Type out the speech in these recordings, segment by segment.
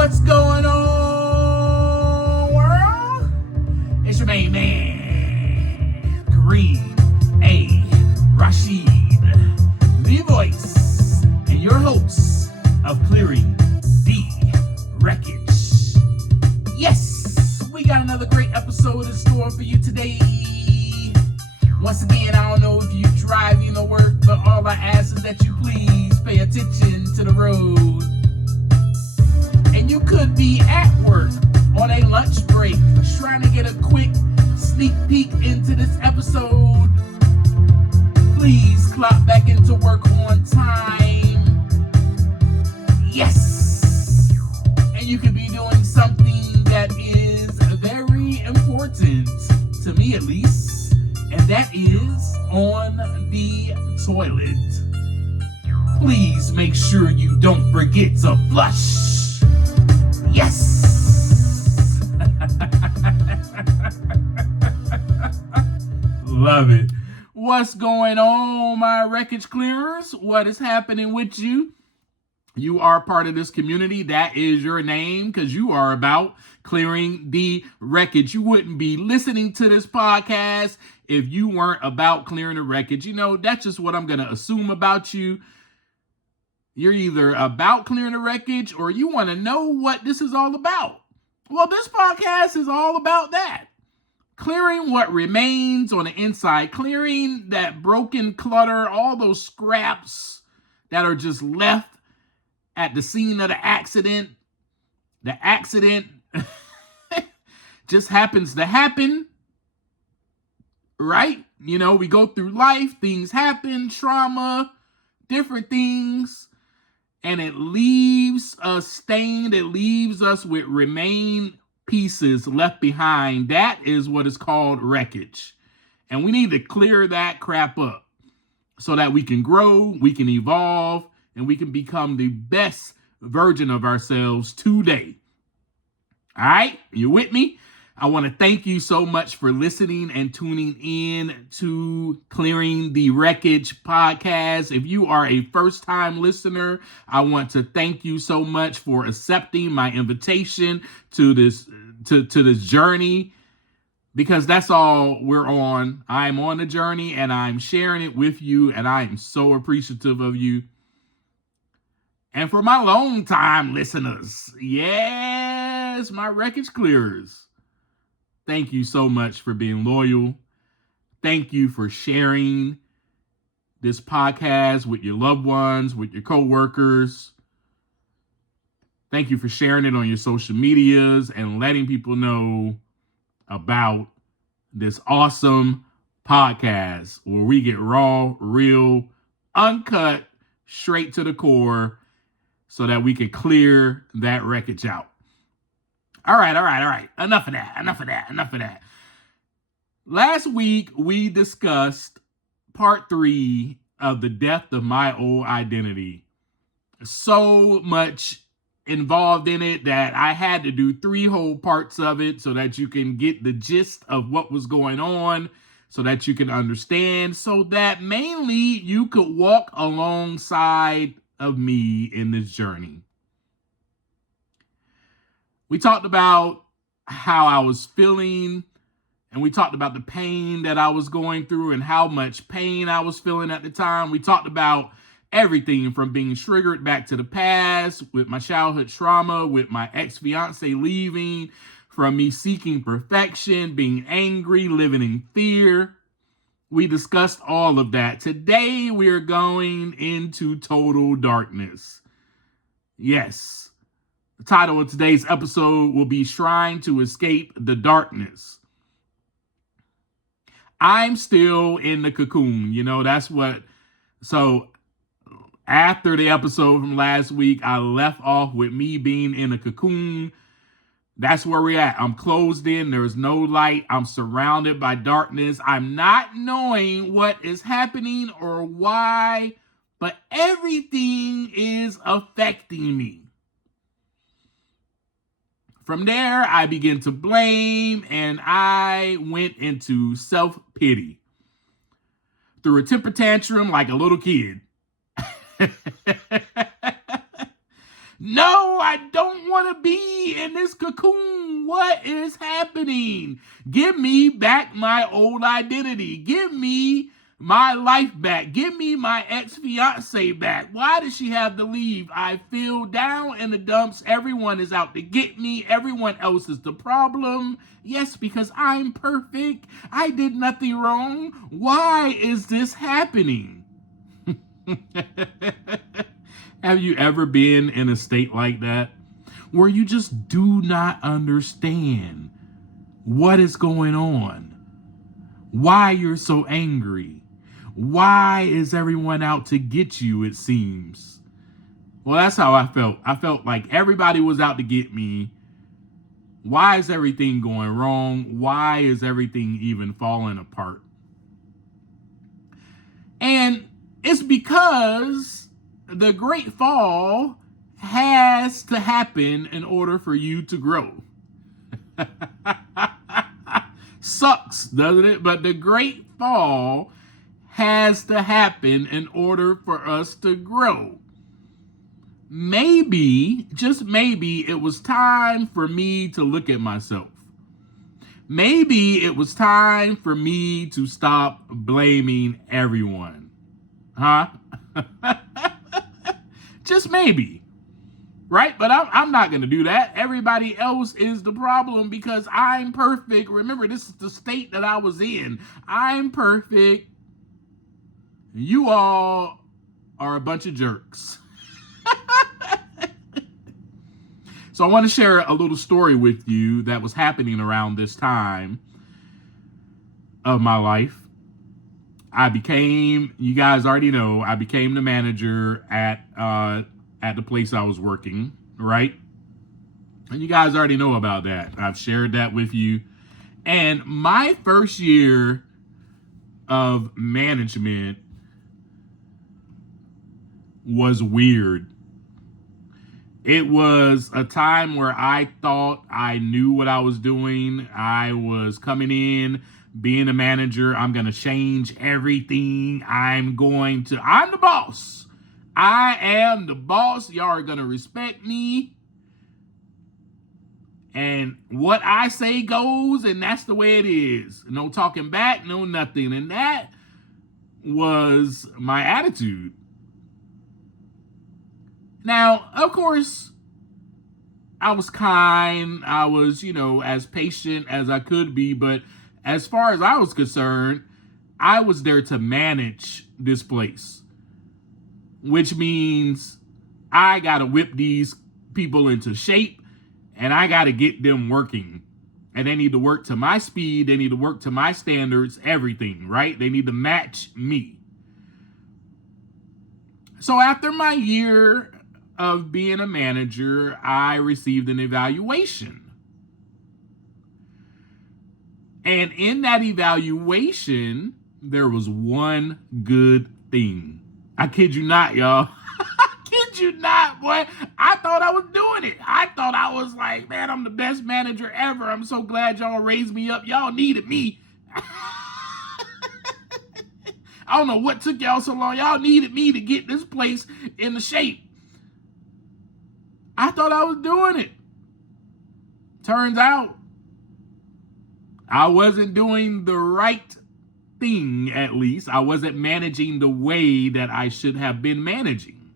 What's going on, world? It's your main man, Kareem A. Rashid, the voice and your host of Clearing the Wreckage. Yes, we got another great episode in store for you today. Once again, I don't know if you driving or work, but all I ask is that you please pay attention to the road. And you could be at work on a lunch break, trying to get a quick sneak peek into this episode. Please clock back into work on time. Yes! And you could be doing something that is very important, to me at least, and that is on the toilet. Please make sure you don't forget to flush. Yes! Love it. What's going on, my Wreckage Clearers? What is happening with you? You are part of this community. That is your name, because you are about clearing the wreckage. You wouldn't be listening to this podcast if you weren't about clearing the wreckage. You know, that's just what I'm going to assume about you. You're either about clearing the wreckage or you want to know what this is all about. Well, this podcast is all about that. Clearing what remains on the inside, clearing that broken clutter, all those scraps that are just left at the scene of the accident. The accident just happens to happen, right? You know, we go through life, things happen, trauma, different things, and it leaves us stained. It leaves us with remain pieces left behind. That is what is called wreckage. And we need to clear that crap up so that we can grow, we can evolve, and we can become the best version of ourselves today. All right, you with me? I want to thank you so much for listening and tuning in to Clearing the Wreckage podcast. If you are a first-time listener, I want to thank you so much for accepting my invitation to this journey, because that's all we're on. I'm on the journey and I'm sharing it with you, and I am so appreciative of you. And for my long-time listeners, yes, my Wreckage Clearers, thank you so much for being loyal. Thank you for sharing this podcast with your loved ones, with your coworkers. Thank you for sharing it on your social medias and letting people know about this awesome podcast where we get raw, real, uncut, straight to the core so that we can clear that wreckage out. All right. Enough of that. Last week, we discussed part 3 of the death of my old identity. So much involved in it that I had to do 3 whole parts of it so that you can get the gist of what was going on, so that you can understand, so that mainly you could walk alongside of me in this journey. We talked about how I was feeling, and we talked about the pain that I was going through and how much pain I was feeling at the time. We talked about everything from being triggered back to the past with my childhood trauma, with my ex-fiance leaving, from me seeking perfection, being angry, living in fear. We discussed all of that. Today, we are going into total darkness. Yes. The title of today's episode will be Trying to Escape the Darkness. I'm still in the cocoon. You know, that's what. So after the episode from last week, I left off with me being in a cocoon. That's where we're at. I'm closed in. There's no light. I'm surrounded by darkness. I'm not knowing what is happening or why, but everything is affecting me. From there, I began to blame, and I went into self-pity. Threw a temper tantrum like a little kid. No, I don't want to be in this cocoon. What is happening? Give me back my old identity. Give me my life back. Give me my ex-fiance back. Why did she have to leave? I feel down in the dumps. Everyone is out to get me. Everyone else is the problem. Yes, because I'm perfect. I did nothing wrong. Why is this happening? Have you ever been in a state like that where you just do not understand what is going on? Why you're so angry? Why is everyone out to get you, it seems? Well, that's how I felt. I felt like everybody was out to get me. Why is everything going wrong? Why is everything even falling apart? And it's because the great fall has to happen in order for you to grow. Sucks, doesn't it? But the great fall has to happen in order for us to grow. Maybe, just maybe, it was time for me to look at myself. Maybe it was time for me to stop blaming everyone. Huh? Just maybe. Right? But I'm not going to do that. Everybody else is the problem because I'm perfect. Remember, this is the state that I was in. I'm perfect. You all are a bunch of jerks. So I want to share a little story with you that was happening around this time of my life. You guys already know, I became the manager at the place I was working, right? And you guys already know about that. I've shared that with you. And my first year of management was weird. It was a time where I thought I knew what I was doing. I was coming in, being a manager. I'm going to change everything. I'm the boss. I am the boss. Y'all are going to respect me. And what I say goes, and that's the way it is. No talking back, no nothing. And that was my attitude. Now, of course, I was kind. I was, as patient as I could be. But as far as I was concerned, I was there to manage this place, which means I got to whip these people into shape and I got to get them working. And they need to work to my speed. They need to work to my standards, everything, right? They need to match me. So after my year of being a manager, I received an evaluation. And in that evaluation, there was one good thing. I kid you not, y'all. I kid you not, boy. I thought I was doing it. I thought I was like, man, I'm the best manager ever. I'm so glad y'all raised me up. Y'all needed me. I don't know what took y'all so long. Y'all needed me to get this place in the shape. I thought I was doing it. Turns out, I wasn't doing the right thing, at least. I wasn't managing the way that I should have been managing.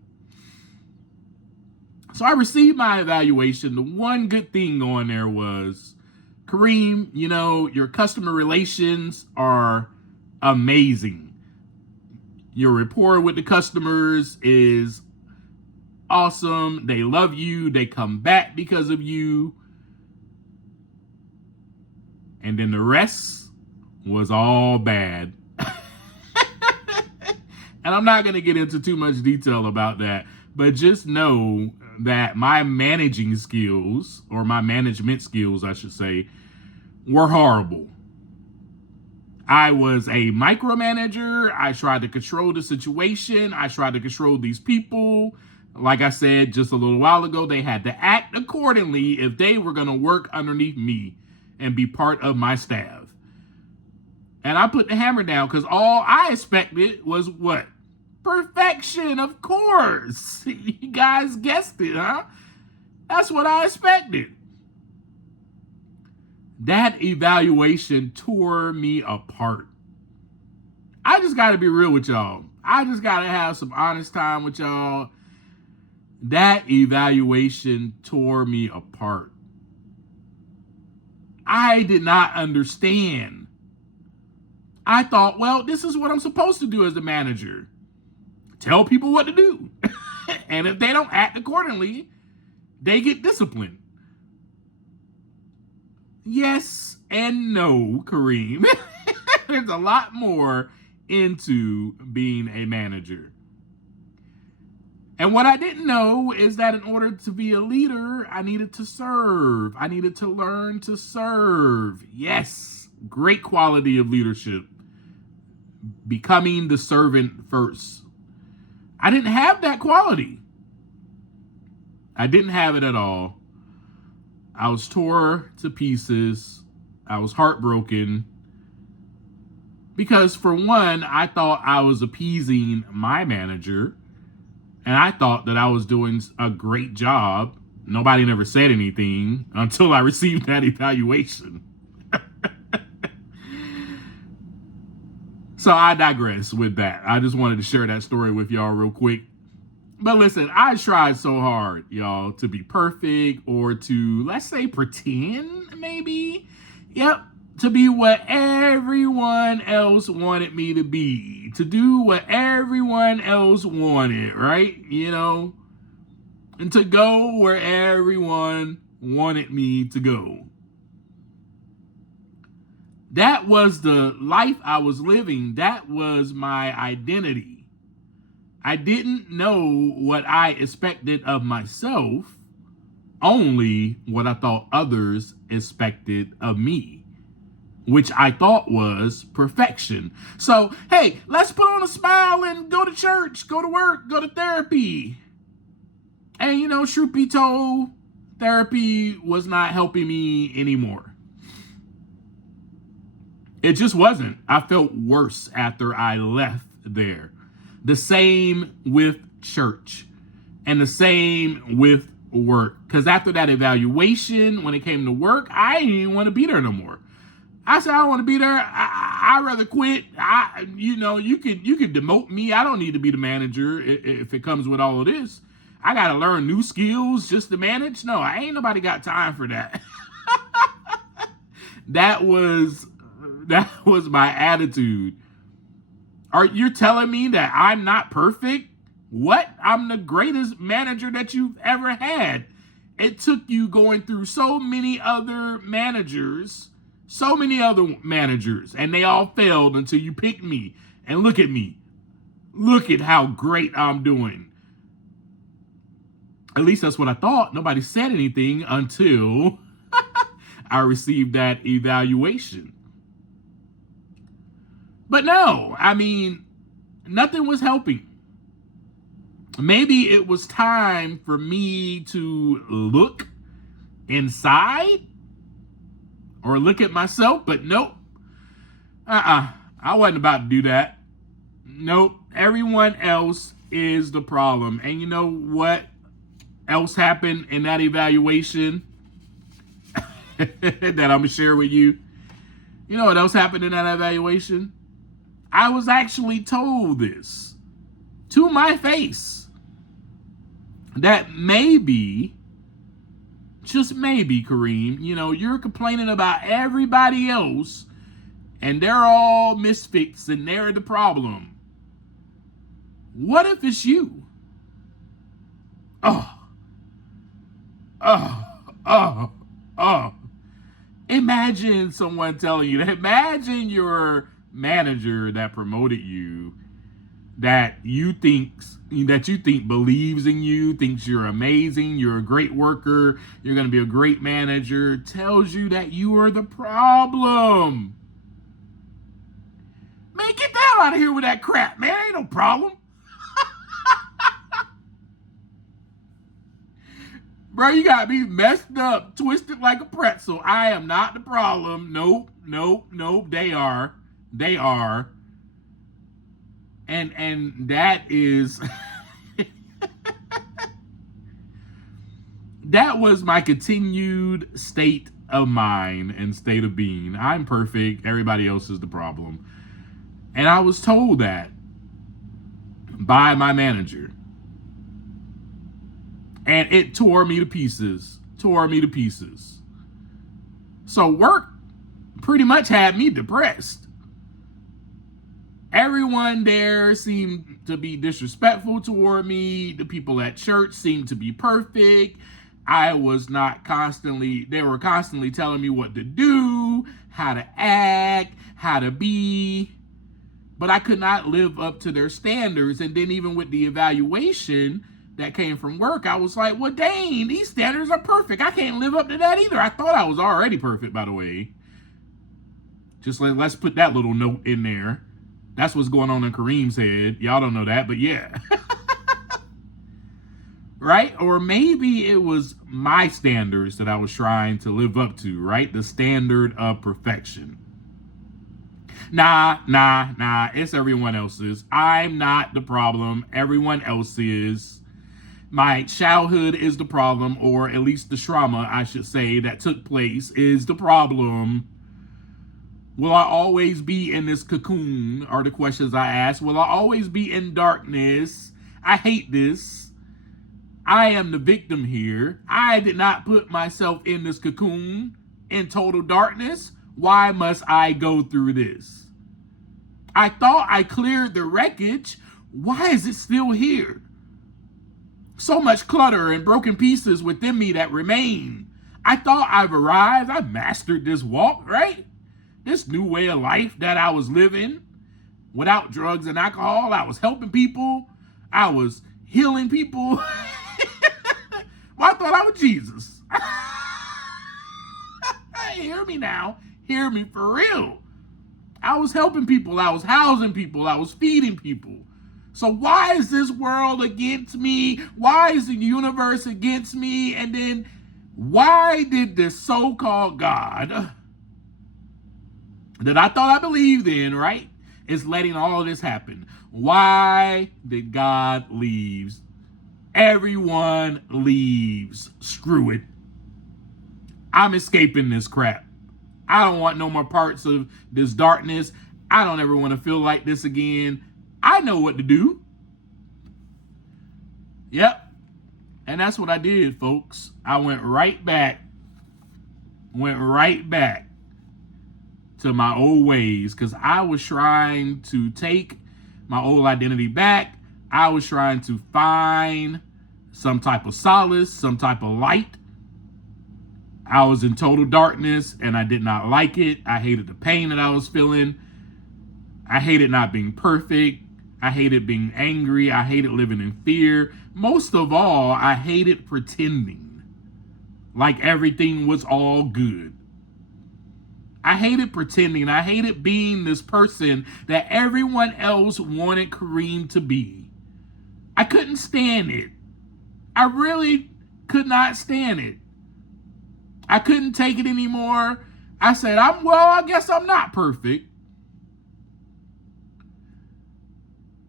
So I received my evaluation. The one good thing on there was, Kareem, your customer relations are amazing. Your rapport with the customers is awesome. They love you. They come back because of you. And then the rest was all bad. And I'm not going to get into too much detail about that, but just know that my managing skills, or my management skills, I should say, were horrible. I was a micromanager. I tried to control the situation. I tried to control these people. Like I said just a little while ago, they had to act accordingly if they were going to work underneath me and be part of my staff. And I put the hammer down because all I expected was what? Perfection, of course. You guys guessed it, huh? That's what I expected. That evaluation tore me apart. I just got to be real with y'all. I just got to have some honest time with y'all. That evaluation tore me apart. I did not understand. I thought, well, this is what I'm supposed to do as the manager. Tell people what to do. And if they don't act accordingly, they get disciplined. Yes and no, Kareem. There's a lot more into being a manager. And what I didn't know is that in order to be a leader, I needed to serve. I needed to learn to serve. Yes, great quality of leadership. Becoming the servant first. I didn't have that quality. I didn't have it at all. I was tore to pieces. I was heartbroken. Because for one, I thought I was appeasing my manager. And I thought that I was doing a great job. Nobody never said anything until I received that evaluation. So I digress with that. I just wanted to share that story with y'all real quick. But listen, I tried so hard, y'all, to be perfect or to, let's say, pretend, maybe. Yep, to be what everyone else wanted me to be. To do what everyone else wanted, right? You know? And to go where everyone wanted me to go. That was the life I was living. That was my identity. I didn't know what I expected of myself, only what I thought others expected of me, which I thought was perfection. So, hey, let's put on a smile and go to church, go to work, go to therapy. And, you know, truth be told, therapy was not helping me anymore. It just wasn't. I felt worse after I left there. The same with church and the same with work. Because after that evaluation, when it came to work, I didn't even want to be there no more. I said, I don't want to be there. I'd rather quit. You could demote me. I don't need to be the manager if it comes with all of this. I got to learn new skills just to manage. No, I ain't nobody got time for that. That was my attitude. You're telling me that I'm not perfect? What? I'm the greatest manager that you've ever had. It took you going through so many other managers, and they all failed until you picked me. And look at me. Look at how great I'm doing. At least that's what I thought. Nobody said anything until I received that evaluation. But no, I mean, nothing was helping. Maybe it was time for me to look inside or look at myself, but nope. I wasn't about to do that. Nope. Everyone else is the problem. And you know what else happened in that evaluation that I'm going to share with you? You know what else happened in that evaluation? I was actually told this to my face that maybe, just maybe, Kareem, you know, you're complaining about everybody else and they're all misfits and they're the problem. What if it's you? Oh. Imagine someone telling you that. Imagine your manager that promoted you, that you think believes in you, thinks you're amazing, you're a great worker, you're going to be a great manager, tells you that you are the problem. Man, get the hell out of here with that crap, man. Ain't no problem. Bro, you got me messed up, twisted like a pretzel. I am not the problem. Nope. They are. And that is that was my continued state of mind and state of being. I'm perfect. Everybody else is the problem. And I was told that by my manager. And it tore me to pieces. Tore me to pieces. So work pretty much had me depressed. Everyone there seemed to be disrespectful toward me. The people at church seemed to be perfect. I was not constantly, they were constantly telling me what to do, how to act, how to be. But I could not live up to their standards. And then even with the evaluation that came from work, I was like, well, dang, these standards are perfect. I can't live up to that either. I thought I was already perfect, by the way. Just let's put that little note in there. That's what's going on in Kareem's head. Y'all don't know that, but yeah. Right? Or maybe it was my standards that I was trying to live up to, right? The standard of perfection. Nah. It's everyone else's. I'm not the problem. Everyone else is. My childhood is the problem, or at least the trauma, I should say, that took place is the problem. Will I always be in this cocoon, are the questions I ask. Will I always be in darkness? I hate this. I am the victim here. I did not put myself in this cocoon in total darkness. Why must I go through this? I thought I cleared the wreckage. Why is it still here? So much clutter and broken pieces within me that remain. I thought I've arrived. I've mastered this walk, right? This new way of life that I was living without drugs and alcohol. I was helping people. I was healing people. Well, I thought I was Jesus. Hear me now. Hear me for real. I was helping people. I was housing people. I was feeding people. So why is this world against me? Why is the universe against me? And then why did this so-called God that I thought I believed in, right, is letting all of this happen? Why did God leave? Everyone leaves. Screw it. I'm escaping this crap. I don't want no more parts of this darkness. I don't ever want to feel like this again. I know what to do. Yep. And that's what I did, folks. I went right back to my old ways because I was trying to take my old identity back. I was trying to find some type of solace, some type of light. I was in total darkness and I did not like it. I hated the pain that I was feeling. I hated not being perfect. I hated being angry. I hated living in fear. Most of all, I hated pretending like everything was all good. I hated pretending. I hated being this person that everyone else wanted Kareem to be. I couldn't stand it. I really could not stand it. I couldn't take it anymore. I said, I guess I'm not perfect.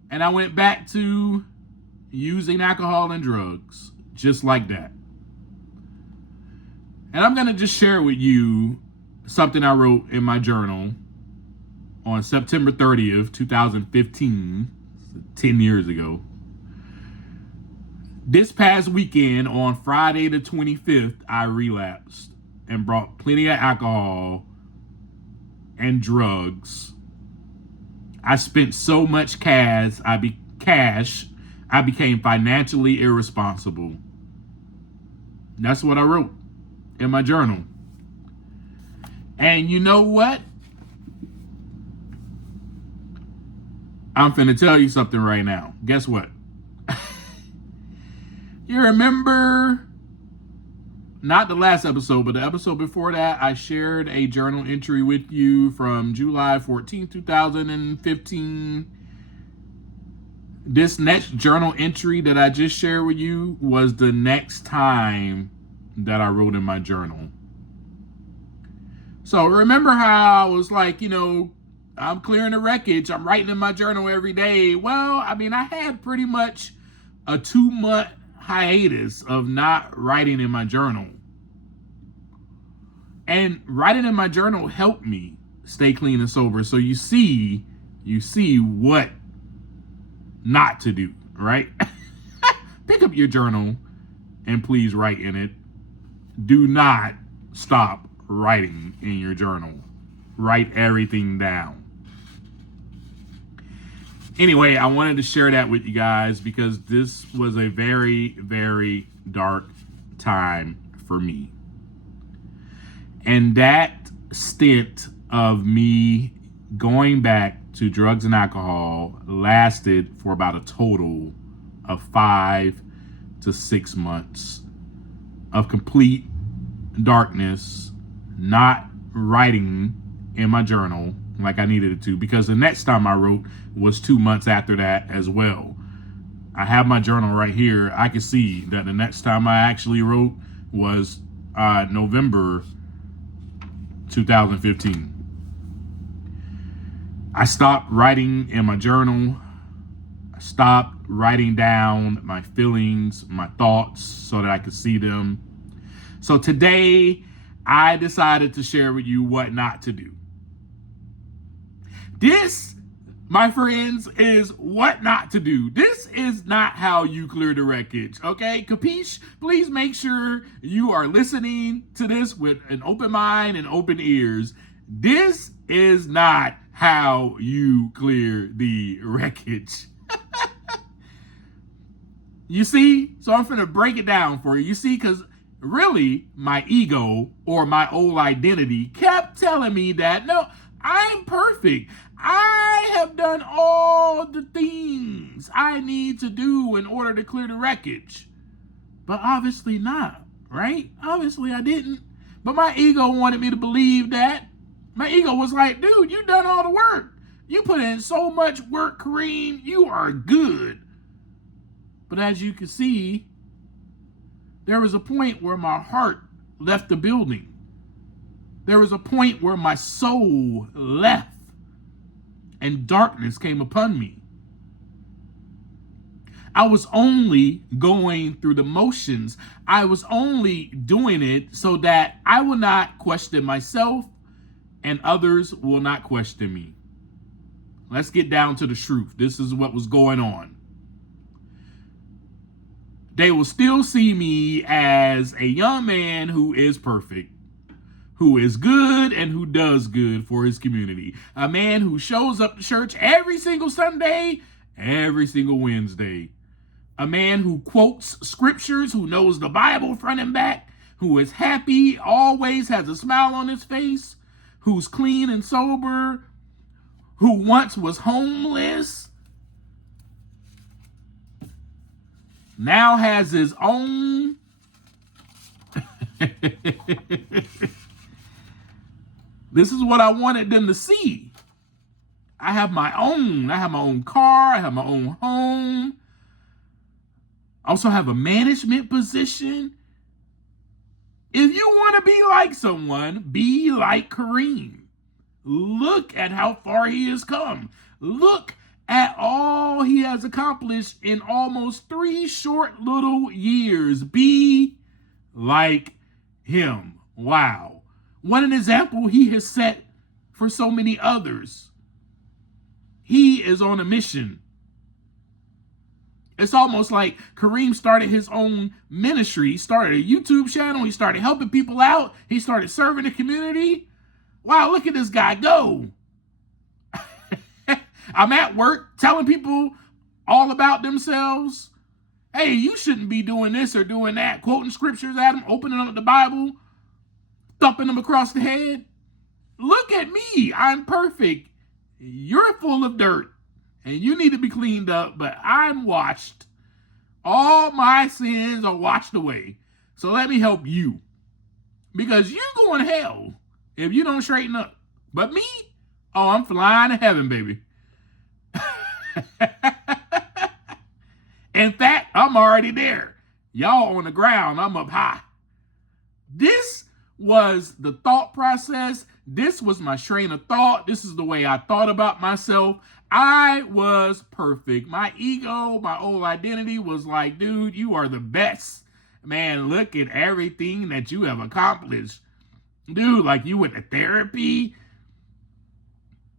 And I went back to using alcohol and drugs, just like that. And I'm going to just share with you something I wrote in my journal on September 30th, 2015, 10 years ago. This past weekend, on Friday the 25th, I relapsed and brought plenty of alcohol and drugs. I spent so much cash, I became financially irresponsible. That's what I wrote in my journal. And you know what? I'm finna tell you something right now. Guess what? You remember, not the last episode, but the episode before that, I shared a journal entry with you from July 14, 2015. This next journal entry that I just shared with you was the next time that I wrote in my journal. So remember how I was like, I'm clearing the wreckage. I'm writing in my journal every day. Well, I had pretty much a 2-month hiatus of not writing in my journal. And writing in my journal helped me stay clean and sober. So you see what not to do, right? Pick up your journal and please write in it. Do not stop writing in your journal. Write everything down. Anyway, I wanted to share that with you guys because this was a very, very dark time for me. And that stint of me going back to drugs and alcohol lasted for about a total of 5 to 6 months of complete darkness, not writing in my journal like I needed it to, because the next time I wrote was 2 months after that as well. I have my journal right here. I can see that the next time I actually wrote was November 2015. I stopped writing in my journal. I stopped writing down my feelings, my thoughts, so that I could see them. So today, I decided to share with you what not to do. This, my friends, is what not to do. This is not how you clear the wreckage, okay? Capiche? Please make sure you are listening to this with an open mind and open ears. This is not how you clear the wreckage. You see? So I'm finna break it down for you. You see, because really, my ego or my old identity kept telling me that, no, I'm perfect. I have done all the things I need to do in order to clear the wreckage. But obviously not, right? Obviously I didn't. But my ego wanted me to believe that. My ego was like, dude, you done all the work. You put in so much work, Kareem. You are good. But as you can see, there was a point where my heart left the building. There was a point where my soul left and darkness came upon me. I was only going through the motions. I was only doing it so that I will not question myself and others will not question me. Let's get down to the truth. This is what was going on. They will still see me as a young man who is perfect, who is good and who does good for his community. A man who shows up to church every single Sunday, every single Wednesday. A man who quotes scriptures, who knows the Bible front and back, who is happy, always has a smile on his face, who's clean and sober, who once was homeless, now has his own This is what I wanted them to see. I have my own car, I have my own home. I also have a management position. If you want to be like someone, be like Kareem. Look at how far he has come. Look at all he has accomplished in almost 3 short little years. Be like him. Wow. What an example he has set for so many others. He is on a mission. It's almost like Kareem started his own ministry. He started a YouTube channel. He started helping people out. He started serving the community. Wow, look at this guy go. I'm at work telling people all about themselves. Hey, you shouldn't be doing this or doing that. Quoting scriptures at them, opening up the Bible, thumping them across the head. Look at me. I'm perfect. You're full of dirt and you need to be cleaned up, but I'm washed. All my sins are washed away. So let me help you, because you're going to hell if you don't straighten up. But me, oh, I'm flying to heaven, baby. In fact, I'm already there. Y'all on the ground, I'm up high. This was the thought process. This was my train of thought. This is the way I thought about myself. I was perfect. My ego, my old identity was like, dude, you are the best. Man, look at everything that you have accomplished. Dude, like you went to therapy.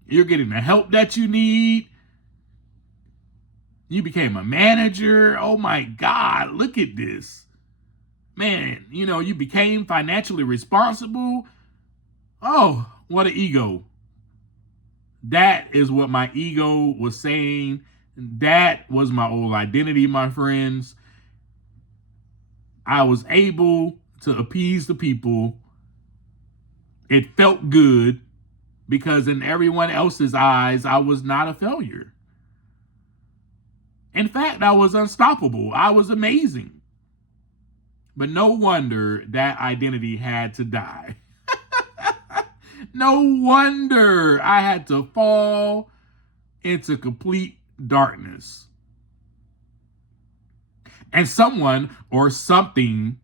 You're getting the help that you need. You became a manager. Oh my God, look at this. Man, you became financially responsible. Oh, what an ego. That is what my ego was saying. That was my old identity, my friends. I was able to appease the people. It felt good because in everyone else's eyes, I was not a failure. In fact, I was unstoppable. I was amazing. But no wonder that identity had to die. No wonder I had to fall into complete darkness. And someone or something,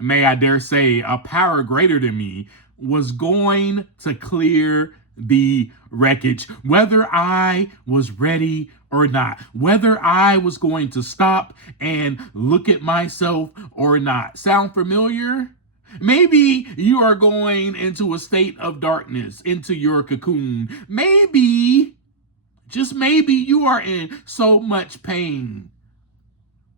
may I dare say, a power greater than me, was going to clear the wreckage, whether I was ready or not, whether I was going to stop and look at myself or not. Sound familiar? Maybe you are going into a state of darkness, into your cocoon. Maybe, just maybe, you are in so much pain.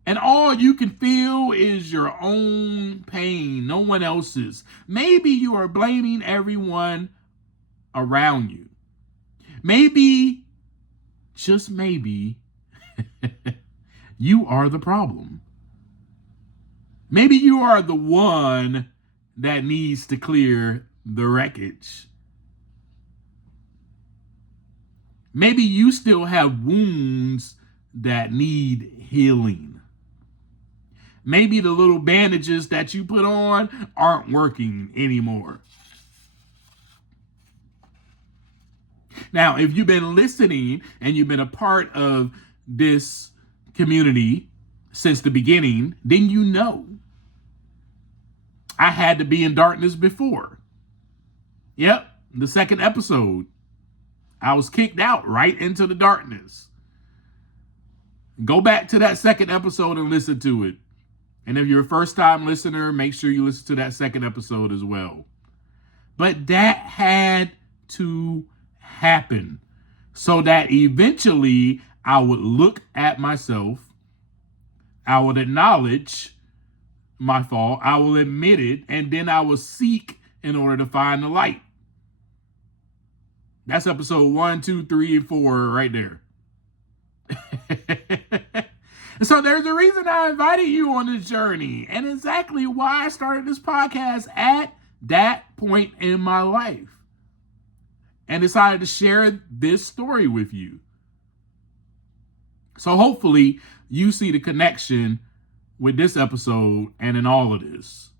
And all you can feel is your own pain, no one else's. Maybe you are blaming everyone around you. Maybe, just maybe, you are the problem. Maybe you are the one that needs to clear the wreckage. Maybe you still have wounds that need healing. Maybe the little bandages that you put on aren't working anymore. Now, if you've been listening and you've been a part of this community since the beginning, then you know I had to be in darkness before. Yep, the second episode. I was kicked out right into the darkness. Go back to that second episode and listen to it. And if you're a first-time listener, make sure you listen to that second episode as well. But that had to happen so that eventually I would look at myself, I would acknowledge my fault, I will admit it, and then I will seek in order to find the light. That's episode 1, 2, 3, and 4 right there. So there's a reason I invited you on this journey, and exactly why I started this podcast at that point in my life and decided to share this story with you. So hopefully you see the connection with this episode and in all of this.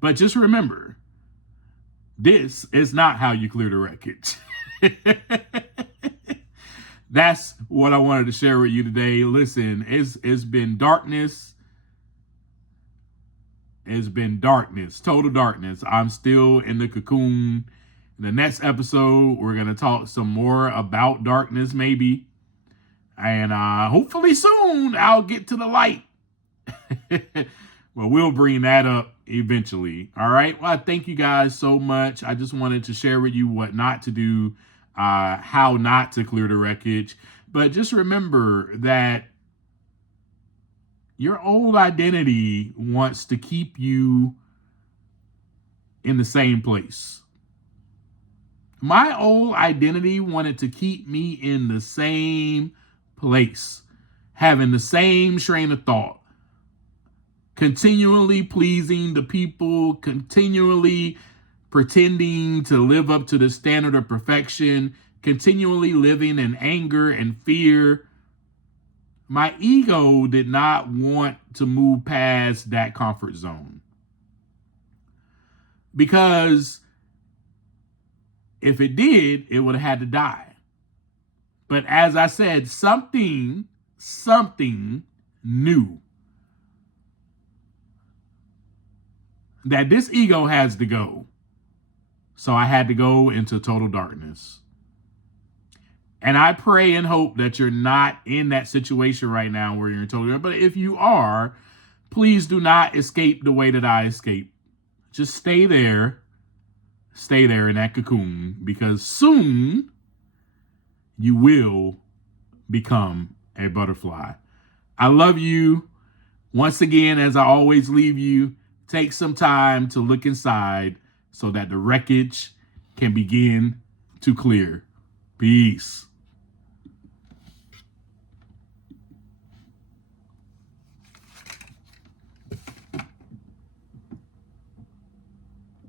But just remember, this is not how you clear the wreckage. That's what I wanted to share with you today. Listen, it's been darkness. It's been darkness, total darkness. I'm still in the cocoon. In the next episode, we're going to talk some more about darkness, maybe. And hopefully soon, I'll get to the light. Well, we'll bring that up eventually. All right. Well, thank you guys so much. I just wanted to share with you what not to do, how not to clear the wreckage. But just remember that your old identity wants to keep you in the same place. My old identity wanted to keep me in the same place, having the same train of thought, continually pleasing the people, continually pretending to live up to the standard of perfection, continually living in anger and fear. My ego did not want to move past that comfort zone. Because if it did, it would have had to die. But as I said, something new that this ego has to go. So I had to go into total darkness. And I pray and hope that you're not in that situation right now where you're in total darkness. But if you are, please do not escape the way that I escaped. Just stay there. Stay there in that cocoon, because soon you will become a butterfly. I love you. Once again, as I always leave you, take some time to look inside so that the wreckage can begin to clear. Peace.